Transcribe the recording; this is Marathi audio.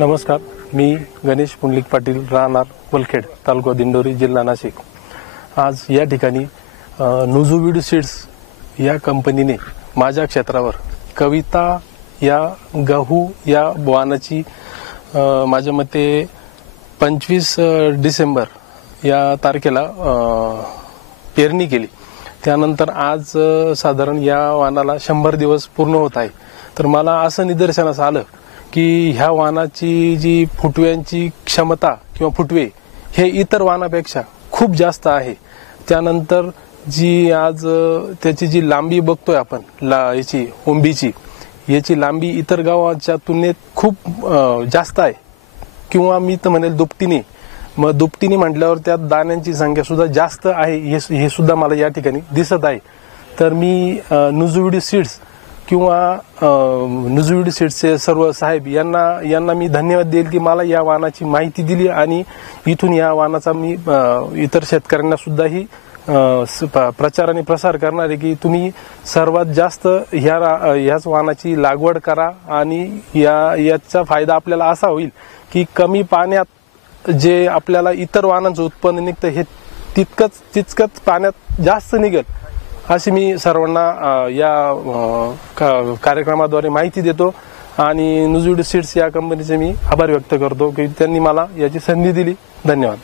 नमस्कार, मी गणेश पुंडलिक पाटील, राहणार वलखेड, तालुका दिंडोरी, जिल्हा नाशिक। आज या ठिकाणी नुजुविड सीड्स या कंपनीने माझ्या क्षेत्रावर कविता या गहू या वाणाची माझ्या मते 25 डिसेंबर या तारखेला पेरणी केली। त्यानंतर आज साधारण या वाणाला 100 दिवस पूर्ण होत आहे। तर मला असं निदर्शनास आलं की ह्या वाणाची जी फुटव्यांची क्षमता किंवा फुटवे हे इतर वाणापेक्षा खूप जास्त आहे। त्यानंतर जी आज त्याची जी लांबी बघतोय आपण याची ओंबीची, याची लांबी इतर गावाच्या तुलनेत खूप जास्त आहे, किंवा मी तर म्हणेल दुपटीने। मग दुपटीने म्हटल्यावर त्यात दाण्यांची संख्या सुद्धा जास्त आहे, हे सुद्धा मला या ठिकाणी दिसत आहे। तर मी नुजुविड सीड्स किंवा नुजुविड सीड्सचे सर्व साहेब यांना मी धन्यवाद देईल की मला या वाणाची माहिती दिली, आणि इथून या वाणाचा मी इतर शेतकऱ्यांना सुद्धाही प्रचार आणि प्रसार करणार आहे की तुम्ही सर्वात जास्त ह्याच वाणाची लागवड करा। आणि याचा फायदा आपल्याला असा होईल की कमी पाण्यात जे आपल्याला इतर वाणांचं उत्पन्न निघतं हे तितकंच पाण्यात जास्त निघेल, अशी मी सर्वांना या कार्यक्रमाद्वारे माहिती देतो। आणि नुजुविड सीड्स या कंपनीचे मी आभार व्यक्त करतो की त्यांनी मला याची संधी दिली। धन्यवाद।